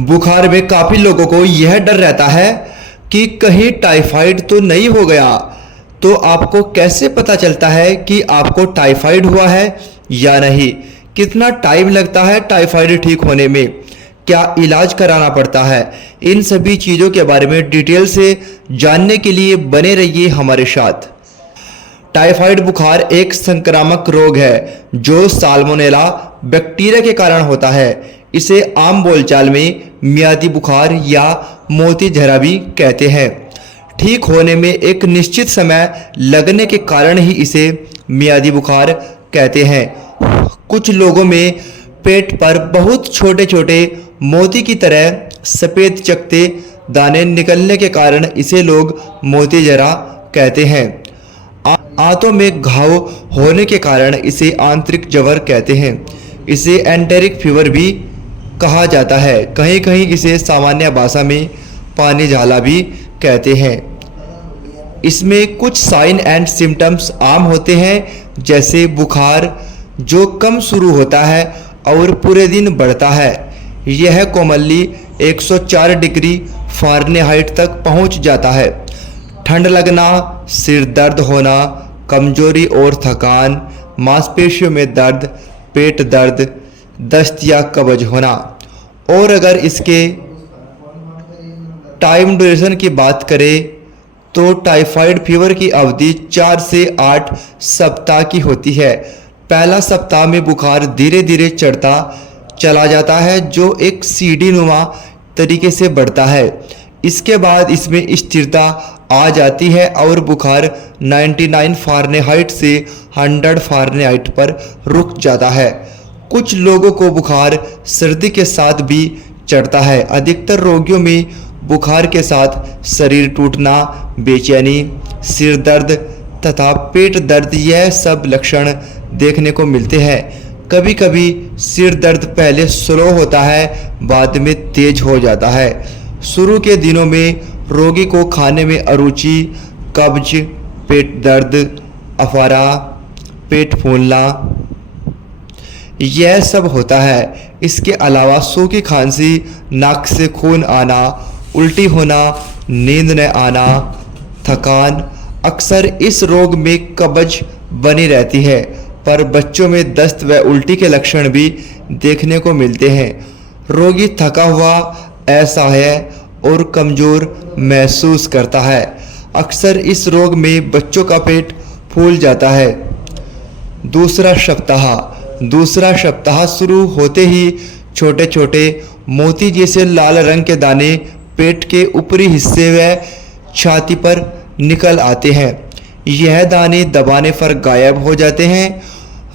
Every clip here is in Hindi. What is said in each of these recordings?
बुखार में काफ़ी लोगों को यह डर रहता है कि कहीं टाइफाइड तो नहीं हो गया। तो आपको कैसे पता चलता है कि आपको टाइफाइड हुआ है या नहीं? कितना टाइम लगता है टाइफाइड ठीक होने में? क्या इलाज कराना पड़ता है? इन सभी चीज़ों के बारे में डिटेल से जानने के लिए बने रहिए हमारे साथ। टाइफाइड बुखार एक संक्रामक रोग है जो साल्मोनेला बैक्टीरिया के कारण होता है। इसे आम बोलचाल में मियादी बुखार या मोती झरा भी कहते हैं। ठीक होने में एक निश्चित समय लगने के कारण ही इसे मियादी बुखार कहते हैं। कुछ लोगों में पेट पर बहुत छोटे छोटे मोती की तरह सफ़ेद चकते दाने निकलने के कारण इसे लोग मोती झरा कहते हैं। आंतों में घाव होने के कारण इसे आंतरिक ज्वर कहते हैं। इसे एंटेरिक फीवर भी कहा जाता है। कहीं कहीं इसे सामान्य भाषा में पानी झाला भी कहते हैं। इसमें कुछ साइन एंड सिम्टम्स आम होते हैं, जैसे बुखार जो कम शुरू होता है और पूरे दिन बढ़ता है। यह कॉमनली 104 डिग्री फ़ारेनहाइट तक पहुंच जाता है। ठंड लगना, सिर दर्द होना, कमजोरी और थकान, मांसपेशियों में दर्द, पेट दर्द, दस्त या कब्ज होना। और अगर इसके टाइम ड्यूरेशन की बात करें तो टाइफाइड फीवर की अवधि 4 से 8 सप्ताह की होती है। पहला सप्ताह में बुखार धीरे धीरे चढ़ता चला जाता है जो एक सीढ़ी नुमा तरीके से बढ़ता है। इसके बाद इसमें स्थिरता आ जाती है और बुखार 99 फ़ारेनहाइट से 100 फ़ारेनहाइट पर रुक जाता है। कुछ लोगों को बुखार सर्दी के साथ भी चढ़ता है। अधिकतर रोगियों में बुखार के साथ शरीर टूटना, बेचैनी, सिर दर्द तथा पेट दर्द यह सब लक्षण देखने को मिलते हैं। कभी कभी सिर दर्द पहले स्लो होता है, बाद में तेज हो जाता है। शुरू के दिनों में रोगी को खाने में अरुचि, कब्ज, पेट दर्द, अफारा, पेट फूलना यह सब होता है। इसके अलावा सूखी खांसी, नाक से खून आना, उल्टी होना, नींद न आना, थकान। अक्सर इस रोग में कब्ज बनी रहती है, पर बच्चों में दस्त व उल्टी के लक्षण भी देखने को मिलते हैं। रोगी थका हुआ, असहाय और कमज़ोर महसूस करता है। अक्सर इस रोग में बच्चों का पेट फूल जाता है। दूसरा सप्ताह शुरू होते ही छोटे छोटे मोती जैसे लाल रंग के दाने पेट के ऊपरी हिस्से व छाती पर निकल आते हैं। यह दाने दबाने पर गायब हो जाते हैं।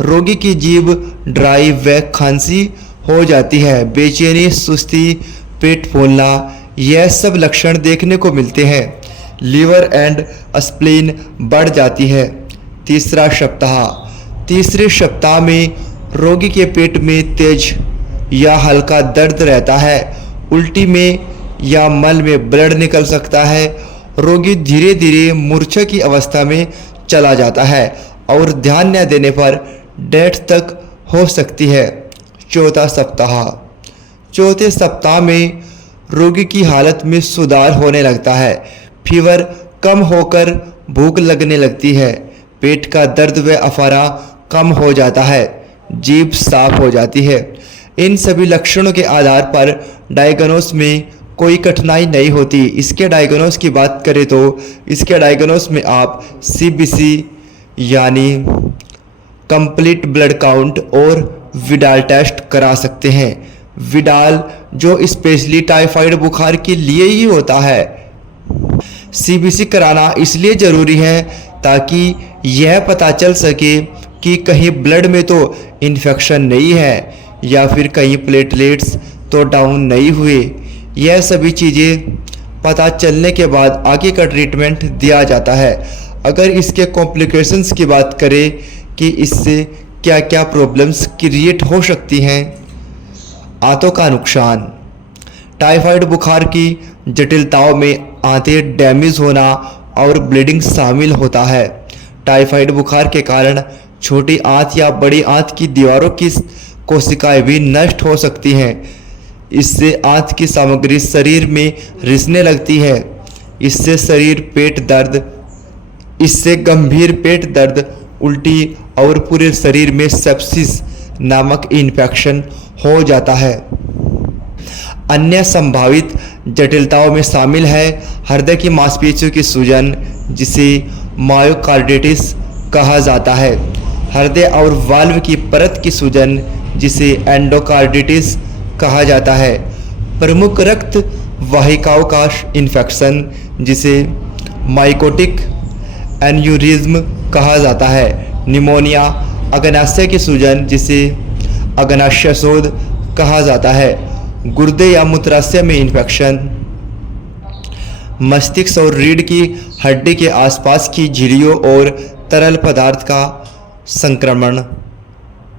रोगी की जीभ ड्राई व खांसी हो जाती है। बेचैनी, सुस्ती, पेट फूलना यह सब लक्षण देखने को मिलते हैं। लीवर एंड स्प्लीन बढ़ जाती है। तीसरे सप्ताह में रोगी के पेट में तेज या हल्का दर्द रहता है। उल्टी में या मल में ब्लड निकल सकता है। रोगी धीरे धीरे मूर्छा की अवस्था में चला जाता है और ध्यान न देने पर डेथ तक हो सकती है। चौथे सप्ताह में रोगी की हालत में सुधार होने लगता है। फीवर कम होकर भूख लगने लगती है। पेट का दर्द व अफारा कम हो जाता है। जीभ साफ हो जाती है। इन सभी लक्षणों के आधार पर डायग्नोस में कोई कठिनाई नहीं होती। इसके डायग्नोस की बात करें तो इसके डायग्नोस में आप CBC यानी कंप्लीट ब्लड काउंट और विडाल टेस्ट करा सकते हैं। विडाल जो स्पेशली टाइफाइड बुखार के लिए ही होता है। CBC कराना इसलिए ज़रूरी है ताकि यह पता चल सके कि कहीं ब्लड में तो इन्फेक्शन नहीं है या फिर कहीं प्लेटलेट्स तो डाउन नहीं हुए। यह सभी चीज़ें पता चलने के बाद आगे का ट्रीटमेंट दिया जाता है। अगर इसके कॉम्प्लिकेशंस की बात करें कि इससे क्या क्या प्रॉब्लम्स क्रिएट हो सकती हैं। आंतों का नुकसान। टाइफाइड बुखार की जटिलताओं में आंतें डैमेज होना और ब्लीडिंग शामिल होता है। टाइफाइड बुखार के कारण छोटी आंत या बड़ी आंत की दीवारों की कोशिकाएं भी नष्ट हो सकती हैं। इससे आंत की सामग्री शरीर में रिसने लगती है। इससे गंभीर पेट दर्द, उल्टी और पूरे शरीर में सेप्सिस नामक इन्फेक्शन हो जाता है। अन्य संभावित जटिलताओं में शामिल है हृदय की मांसपेशियों की सूजन, जिसे मायोकार्डिटिस कहा जाता है, हृदय और वाल्व की परत की सूजन, जिसे एंडोकार्डिटिस कहा जाता है, प्रमुख रक्त वाहिकाओं का इन्फेक्शन, जिसे माइकोटिक एन्यूरिज्म कहा जाता है, निमोनिया, अग्नाशय की सूजन, जिसे अग्नाशय शोथ कहा जाता है, गुर्दे या मूत्राशय में इन्फेक्शन, मस्तिष्क और रीढ़ की हड्डी के आसपास की झिल्लियों और तरल पदार्थ का संक्रमण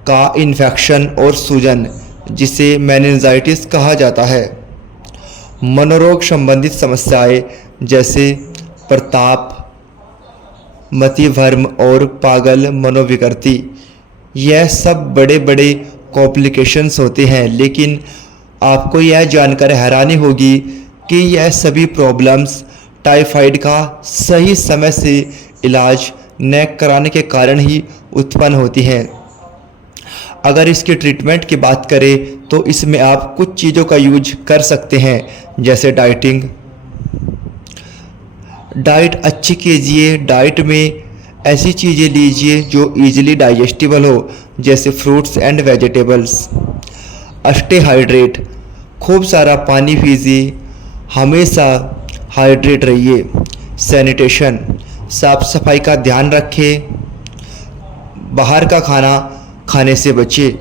का इन्फेक्शन और सूजन, जिसे मेनिंजाइटिस कहा जाता है। मनोरोग संबंधित समस्याएं जैसे प्रताप, मतिभ्रम और पागल मनोविकृति, यह सब बड़े बड़े कॉम्प्लिकेशंस होते हैं, लेकिन आपको यह जानकर हैरानी होगी कि यह सभी प्रॉब्लम्स टाइफाइड का सही समय से इलाज न कराने के कारण ही उत्पन्न होती हैं। अगर इसके ट्रीटमेंट की बात करें तो इसमें आप कुछ चीज़ों का यूज कर सकते हैं, जैसे डाइट अच्छी कीजिए। डाइट में ऐसी चीज़ें लीजिए जो इजीली डाइजेस्टिबल हो, जैसे fruits and vegetables. Stay hydrate, खूब सारा पानी पीजिए, हमेशा हाइड्रेट रहिए। सैनिटेशन, साफ सफाई का ध्यान रखें, बाहर का खाना खाने से बचें।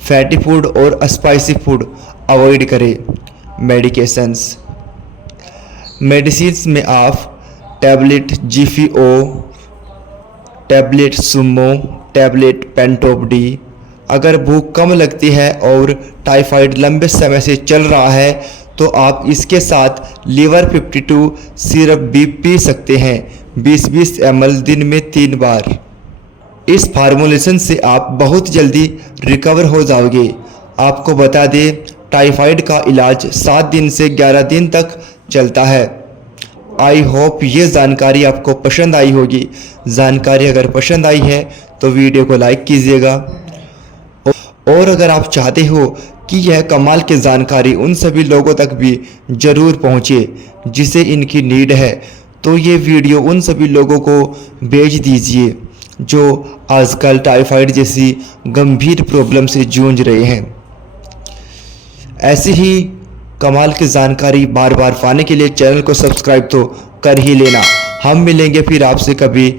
फैटी फूड और स्पाइसी फूड अवॉइड करें। मेडिसिन्स में आप tablet GPO, tablet Sumo, tablet Pantop D. अगर भूख कम लगती है और टाइफाइड लंबे समय से चल रहा है तो आप इसके साथ लीवर 52 सिरप भी पी सकते हैं, 20-20 ml दिन में 3 बार। इस फार्मूलेशन से आप बहुत जल्दी रिकवर हो जाओगे। आपको बता दें, टाइफाइड का इलाज 7 दिन से 11 दिन तक चलता है। आई होप ये जानकारी आपको पसंद आई होगी। जानकारी अगर पसंद आई है तो वीडियो को लाइक कीजिएगा, और अगर आप चाहते हो कि यह कमाल की जानकारी उन सभी लोगों तक भी ज़रूर पहुँचे जिसे इनकी नीड है, तो ये वीडियो उन सभी लोगों को भेज दीजिए जो आजकल टाइफाइड जैसी गंभीर प्रॉब्लम से जूझ रहे हैं। ऐसी ही कमाल की जानकारी बार बार पाने के लिए चैनल को सब्सक्राइब तो कर ही लेना। हम मिलेंगे फिर आपसे कभी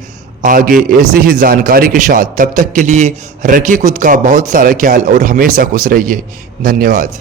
आगे ऐसी ही जानकारी के साथ। तब तक के लिए रखिए खुद का बहुत सारा ख्याल और हमेशा खुश रहिए। धन्यवाद।